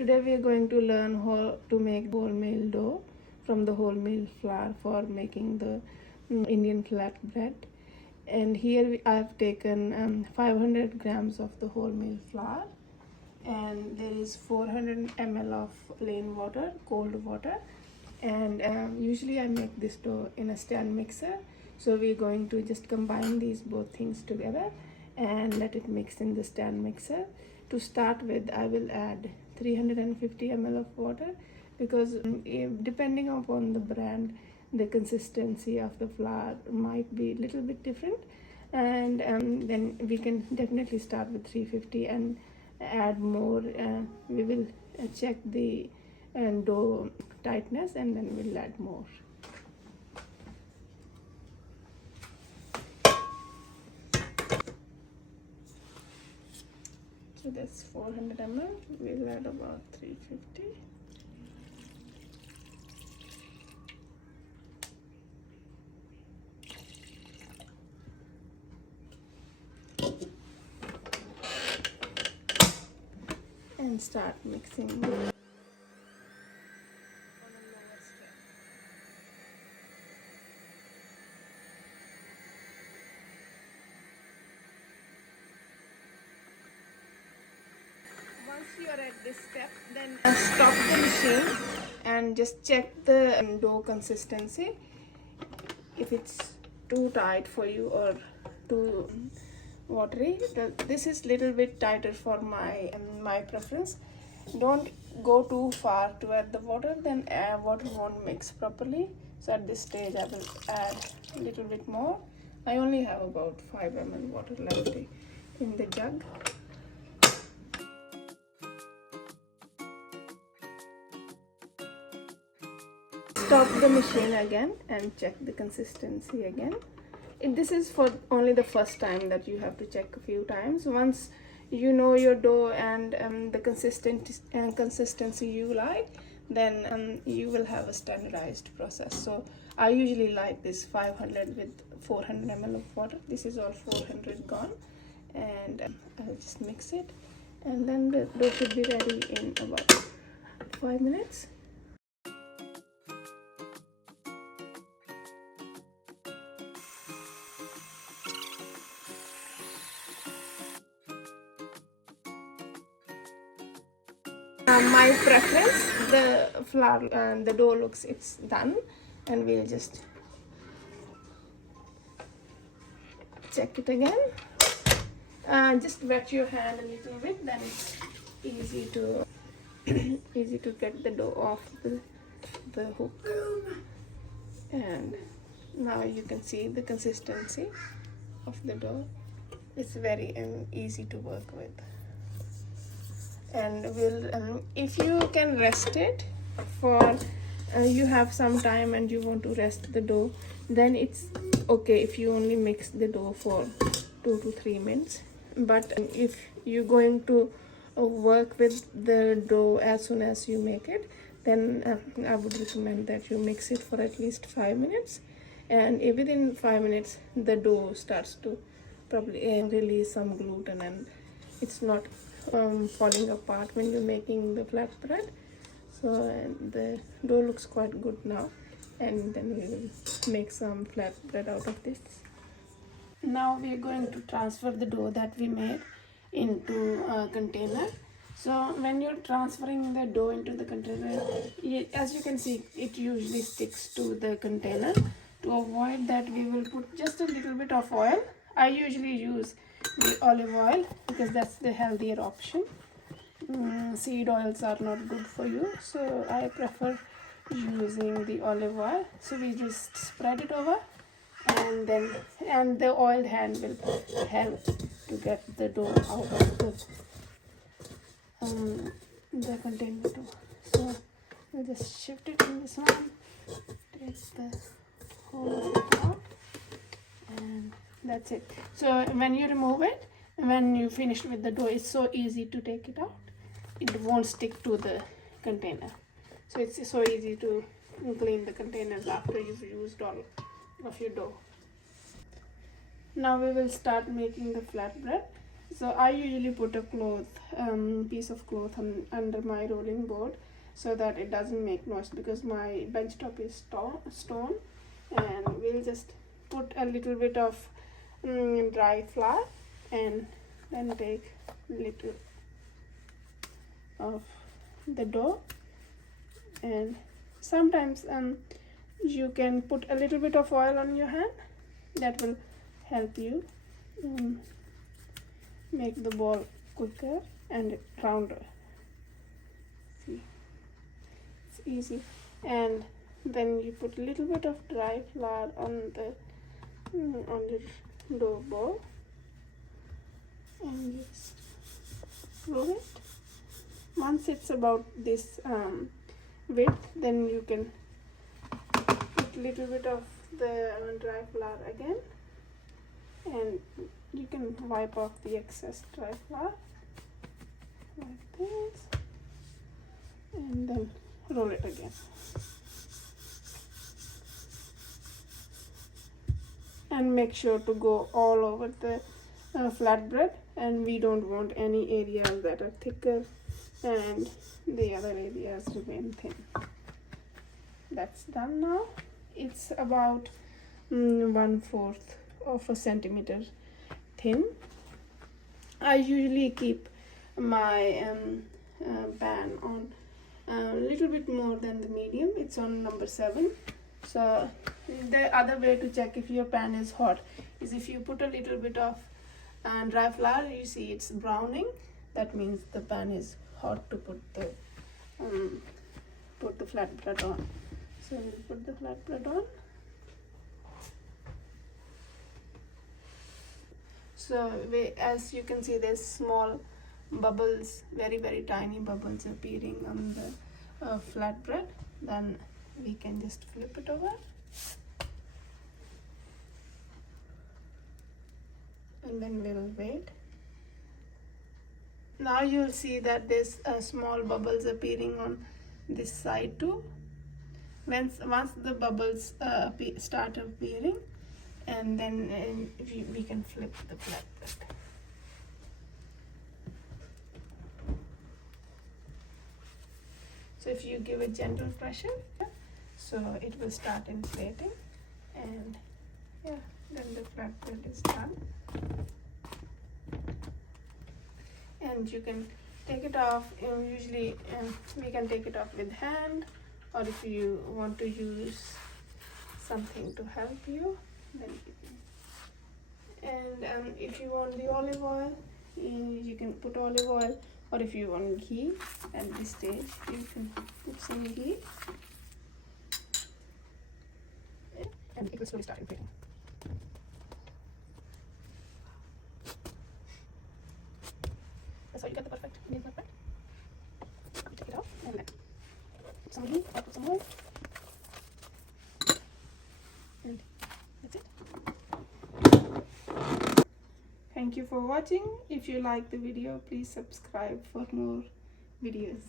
Today we are going to learn how to make wholemeal dough from the wholemeal flour for making the Indian flatbread. And here I have taken 500 grams of the wholemeal flour, and there is 400 ml of plain water, cold water, and usually I make this dough in a stand mixer. So we're going to just combine these both things together and let it mix in the stand mixer. To start with, I will add 350 ml of water because depending upon the brand, the consistency of the flour might be a little bit different, and then we can definitely start with 350 and add more. We will check the dough tightness and then we'll add more. So that's 400 ml. We'll add about 350. And start mixing. Once you are at this step, then stop the machine and just check the dough consistency. If it's too tight for you or too watery, this is little bit tighter for my preference. Don't go too far to add the water, then water won't mix properly. So at this stage I will add a little bit more. I only have about 5 ml water left in the jug. Stop the machine again and check the consistency again. This is for only the first time that you have to check a few times. Once you know your dough and the consistency you like, then you will have a standardized process. So I usually like this 500 with 400 ml of water. This is all 400 gone, and I'll just mix it, and then the dough should be ready in about 5 minutes. My preference, the flour and the dough looks it's done, and we'll just check it again. Just wet your hand a little bit, then it's easy to easy to get the dough off the hook. And now you can see the consistency of the dough. It's very easy to work with. And we'll if you can rest it for you have some time and you want to rest the dough, then it's okay if you only mix the dough for 2 to 3 minutes. But if you're going to work with the dough as soon as you make it, then I would recommend that you mix it for at least 5 minutes, and within 5 minutes the dough starts to probably release some gluten, and it's not falling apart when you're making the flatbread. So the dough looks quite good now, and then we will make some flatbread out of this. Now we are going to transfer the dough that we made into a container. So when you're transferring the dough into the container, as you can see, it usually sticks to the container. To avoid that, we will put just a little bit of oil. I usually use the olive oil because that's the healthier option. Seed oils are not good for you, so I prefer using the olive oil. So we just spread it over, and the oiled hand will help to get the dough out of the container too. So we'll just shift it in this one, take the whole out, and that's it. So when you remove it, when you finish with the dough, it's so easy to take it out. It won't stick to the container. So it's so easy to clean the containers after you've used all of your dough. Now we will start making the flatbread. So I usually put a piece of cloth under my rolling board so that it doesn't make noise, because my bench top is stone. And we'll just put a little bit of dry flour, and then take little of the dough. And sometimes you can put a little bit of oil on your hand. That will help you make the ball quicker and rounder. See, it's easy. And then you put a little bit of dry flour on the dough ball, and just roll it. Once it's about this width, then you can put a little bit of the dry flour again, and you can wipe off the excess dry flour like this, and then roll it again. And make sure to go all over the flatbread, and we don't want any areas that are thicker and the other areas remain thin. That's done now. It's about 1/4 of a centimeter thin. I usually keep my pan on a little bit more than the medium. It's on number 7. So the other way to check if your pan is hot is if you put a little bit of dry flour, you see it's browning, that means the pan is hot to put the flatbread on. So we'll put the flatbread on. So as you can see, there's small bubbles, very tiny bubbles appearing on the flatbread. Then we can just flip it over, and then we'll wait. Now you'll see that there's small bubbles appearing on this side too. Once the bubbles start appearing, and then we can flip the flatbread. So if you give a gentle pressure, so it will start inflating, and yeah, then the flatbread is done. And you can take it off. Usually we can take it off with hand, or if you want to use something to help you, then you can. And if you want the olive oil, you can put olive oil, or if you want ghee at this stage, you can put some ghee, and it will slowly start inflating. That's how you get the perfect Indian flatbread. Take it off and then put some ghee or put some oil, and that's it. Thank you for watching. If you like the video, please subscribe for more videos.